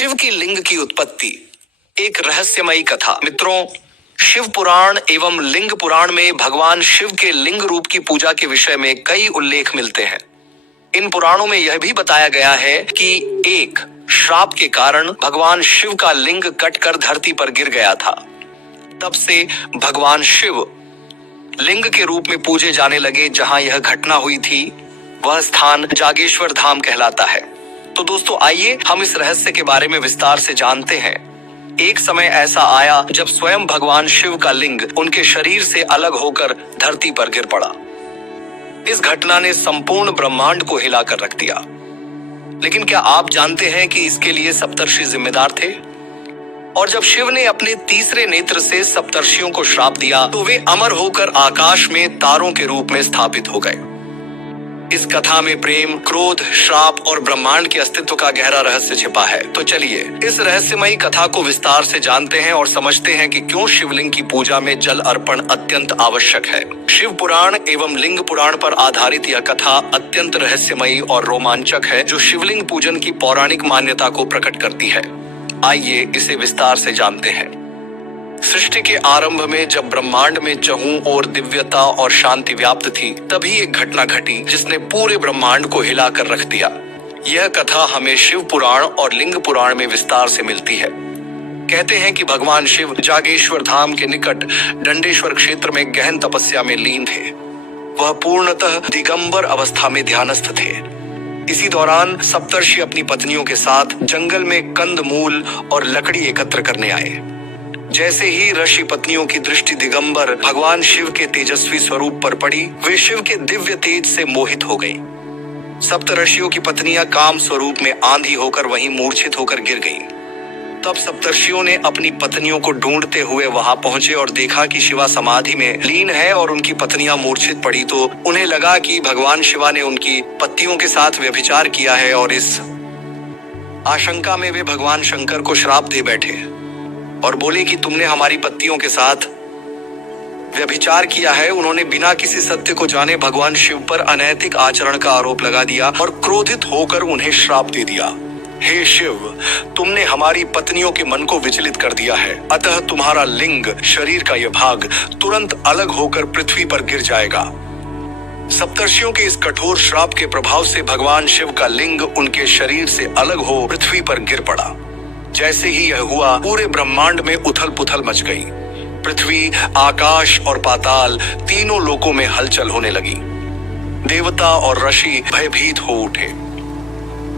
शिव की लिंग की उत्पत्ति, एक रहस्यमयी कथा। मित्रों, शिव पुराण एवं लिंग पुराण में भगवान शिव के लिंग रूप की पूजा के विषय में कई उल्लेख मिलते हैं। इन पुराणों में यह भी बताया गया है कि एक श्राप के कारण भगवान शिव का लिंग कटकर धरती पर गिर गया था। तब से भगवान शिव लिंग के रूप में पूजे जाने लगे। जहां यह घटना हुई थी वह स्थान जागेश्वर धाम कहलाता है। तो दोस्तों, आइए हम इस रहस्य के बारे में विस्तार से जानते हैं। एक समय ऐसा आया जब स्वयं भगवान शिव का लिंग उनके शरीर से अलग होकर धरती पर गिर पड़ा। इस घटना ने संपूर्ण ब्रह्मांड को हिलाकर रख दिया। लेकिन क्या आप जानते हैं कि इसके लिए सप्तर्षि जिम्मेदार थे? और जब शिव ने अपने तीसरे नेत्र से सप्तर्षियों को श्राप दिया तो वे अमर होकर आकाश में तारों के रूप में स्थापित हो गए। इस कथा में प्रेम, क्रोध, श्राप और ब्रह्मांड के अस्तित्व का गहरा रहस्य छिपा है। तो चलिए इस रहस्यमयी कथा को विस्तार से जानते हैं और समझते हैं कि क्यों शिवलिंग की पूजा में जल अर्पण अत्यंत आवश्यक है। शिव पुराण एवं लिंग पुराण पर आधारित यह कथा अत्यंत रहस्यमयी और रोमांचक है, जो शिवलिंग पूजन की पौराणिक मान्यता को प्रकट करती है। आइए इसे विस्तार से जानते हैं। सृष्टि के आरंभ में जब ब्रह्मांड में चहुं ओर दिव्यता और शांति व्याप्त थी, तभी एक घटना घटी जिसने पूरे ब्रह्मांड को हिलाकर रख दिया। यह कथा हमें शिव पुराण और लिंग पुराण में विस्तार से मिलती है। कहते हैं कि भगवान शिव जागेश्वर धाम के निकट दंडेश्वर क्षेत्र में गहन तपस्या में लीन थे। वह पूर्णतः दिगंबर अवस्था में ध्यानस्थ थे। इसी दौरान सप्तर्षि अपनी पत्नियों के साथ जंगल में कंद मूल और लकड़ी एकत्र करने आए। जैसे ही ऋषि पत्नियों की दृष्टि दिगंबर भगवान शिव के तेजस्वी स्वरूप पर पड़ी, वे शिव के दिव्य तेज से मोहित हो गईं। सप्तर्षियों की पत्नियां काम स्वरूप में आंधी होकर वहीं मूर्छित होकर गिर गईं। तब सप्तर्षियों ने अपनी पत्नियों को ढूंढते हुए वहां पहुंचे और देखा कि शिवा समाधि में लीन है और उनकी पत्नियां मूर्छित पड़ी। तो उन्हें लगा कि भगवान शिवा ने उनकी पत्नियों के साथ व्यभिचार किया है और इस आशंका में वे भगवान शंकर को श्राप दे बैठे और बोले कि तुमने हमारी पत्नियों के साथ व्यभिचार किया है। उन्होंने बिना किसी सत्य को जाने भगवान शिव पर अनैतिक आचरण का आरोप लगा दिया और क्रोधित होकर उन्हें श्राप दे दिया। हे शिव, तुमने हमारी पत्नियों के मन को विचलित कर दिया है, अतः तुम्हारा लिंग, शरीर का यह भाग तुरंत अलग होकर पृथ्वी पर गिर जाएगा। सप्तर्षियों के इस कठोर श्राप के प्रभाव से भगवान शिव का लिंग उनके शरीर से अलग हो पृथ्वी पर गिर पड़ा। जैसे ही यह हुआ, पूरे ब्रह्मांड में उथल पुथल मच गई। पृथ्वी, आकाश और पाताल तीनों लोकों में हलचल होने लगी। देवता और ऋषि भयभीत हो उठे।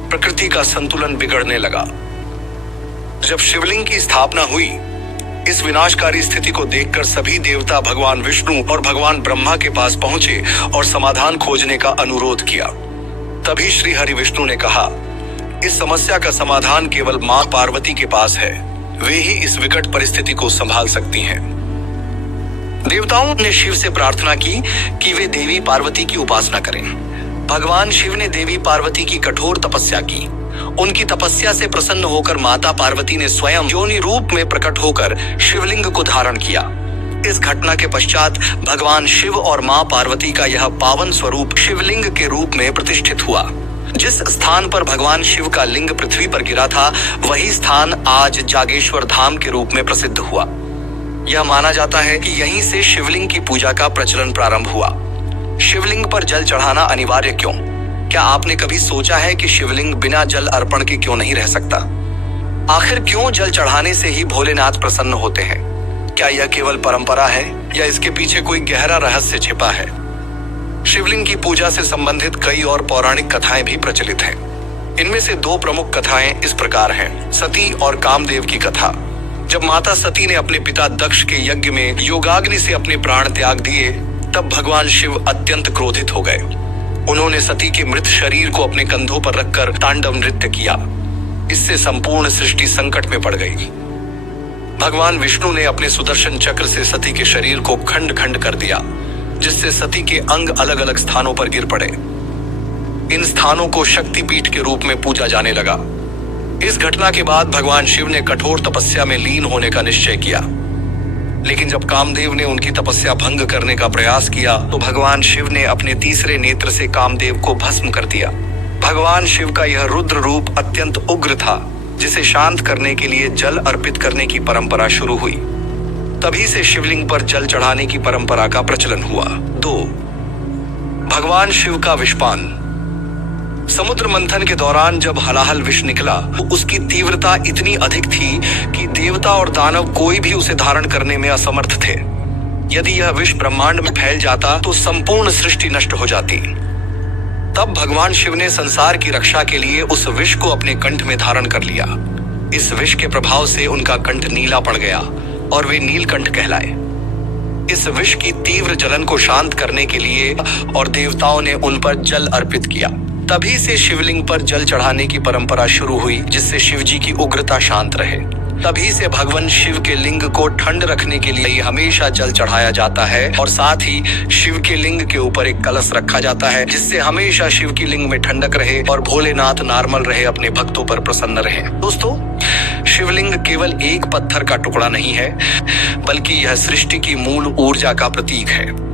प्रकृति का संतुलन बिगड़ने लगा। जब शिवलिंग की स्थापना हुई, इस विनाशकारी स्थिति को देखकर सभी देवता भगवान विष्णु और भगवान ब्रह्मा के पास पहुंचे और समाधान खोजने का अनुरोध किया। तभी श्री हरि विष्णु ने कहा, इस समस्या का समाधान केवल मां पार्वती के पास है। वे ही इस विकट परिस्थिति को संभाल सकती हैं। देवताओं ने शिव से प्रार्थना की कि वे देवी पार्वती की उपासना करें। भगवान शिव ने देवी पार्वती की कठोर तपस्या की। उनकी तपस्या से प्रसन्न होकर माता पार्वती ने स्वयं योनि रूप में प्रकट होकर शिवलिंग को धारण किया। इस घटना के पश्चात भगवान शिव और मां पार्वती का यह पावन स्वरूप शिवलिंग के रूप में प्रतिष्ठित हुआ। जिस स्थान पर भगवान शिव का लिंग पृथ्वी पर गिरा था, वही स्थान आज जागेश्वर धाम के रूप में प्रसिद्ध हुआ। यह माना जाता है कि यहीं से शिवलिंग की पूजा का प्रचलन प्रारंभ हुआ। शिवलिंग पर जल चढ़ाना अनिवार्य क्यों? क्या आपने कभी सोचा है कि शिवलिंग बिना जल अर्पण के क्यों नहीं रह सकता? आखिर क्यों जल चढ़ाने से ही भोलेनाथ प्रसन्न होते हैं? क्या यह केवल परंपरा है या इसके पीछे कोई गहरा रहस्य छिपा है? शिवलिंग की पूजा से संबंधित कई और पौराणिक कथाएं भी प्रचलित हैं। इनमें से दो प्रमुख कथाएं इस प्रकार हैं। सती और कामदेव की कथा। जब माता सती ने अपने पिता दक्ष के यज्ञ में योगाग्नि से अपने प्राण त्याग दिए, तब भगवान शिव अत्यंत क्रोधित हो गए। उन्होंने सती के मृत शरीर को अपने कंधों पर रखकर तांडव नृत्य किया। इससे संपूर्ण सृष्टि संकट में पड़ गई। भगवान विष्णु ने अपने सुदर्शन चक्र से सती के शरीर को खंड खंड कर दिया, जिससे सती के अंग अलग अलग स्थानों पर गिर पड़े। इन स्थानों को शक्तिपीठ के रूप में पूजा जाने लगा। इस घटना के बाद भगवान शिव ने कठोर तपस्या में लीन होने का निश्चय किया। लेकिन जब कामदेव ने उनकी तपस्या भंग करने का प्रयास किया, तो भगवान शिव ने अपने तीसरे नेत्र से कामदेव को भस्म कर दिया। भगवान शिव का यह रुद्र रूप अत्यंत उग्र था। जिसे शांत करने के लिए जल अर्पित करने की परंपरा शुरू हुई। तभी से शिवलिंग पर जल चढ़ाने की परंपरा का प्रचलन हुआ। 2. भगवान शिव का विषपान। समुद्र मंथन के दौरान जब हलाहल विष निकला तो उसकी तीव्रता इतनी अधिक थी कि देवता और दानव कोई भी उसे धारण करने में असमर्थ थे। यदि यह विष ब्रह्मांड में फैल जाता तो संपूर्ण सृष्टि नष्ट हो जाती। तब भगवान शिव ने संसार की रक्षा के लिए उस विष को अपने कंठ में धारण कर लिया। इस विष के प्रभाव से उनका कंठ नीला पड़ गया और वे नीलकंठ कहलाए। इस विष की तीव्र जलन को शांत करने के लिए और देवताओं ने उन पर जल अर्पित किया। तभी से शिवलिंग पर जल चढ़ाने की परंपरा शुरू हुई, जिससे शिव जी की उग्रता शांत रहे। तभी से भगवान शिव के लिंग को ठंड रखने के लिए हमेशा जल चढ़ाया जाता है और साथ ही शिव के लिंग के ऊपर एक कलश रखा जाता है, जिससे हमेशा शिव की लिंग में ठंडक रहे और भोलेनाथ नॉर्मल रहे, अपने भक्तों पर प्रसन्न रहे। दोस्तों, शिवलिंग केवल एक पत्थर का टुकड़ा नहीं है, बल्कि यह सृष्टि की मूल ऊर्जा का प्रतीक है।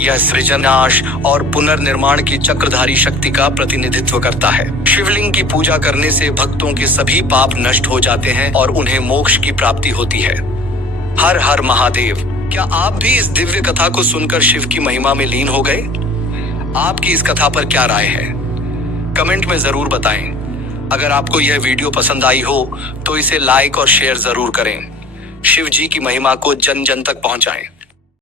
यह सृजनाश और पुनर्निर्माण की चक्रधारी शक्ति का प्रतिनिधित्व करता है। शिवलिंग की पूजा करने से भक्तों के सभी पाप नष्ट हो जाते हैं और उन्हें मोक्ष की प्राप्ति होती है। हर हर महादेव। क्या आप भी इस दिव्य कथा को सुनकर शिव की महिमा में लीन हो गए? आपकी इस कथा पर क्या राय है? कमेंट में जरूर बताएं। अगर आपको यह वीडियो पसंद आई हो तो इसे लाइक और शेयर जरूर करें। शिव जी की महिमा को जन जन तक पहुंचाएं।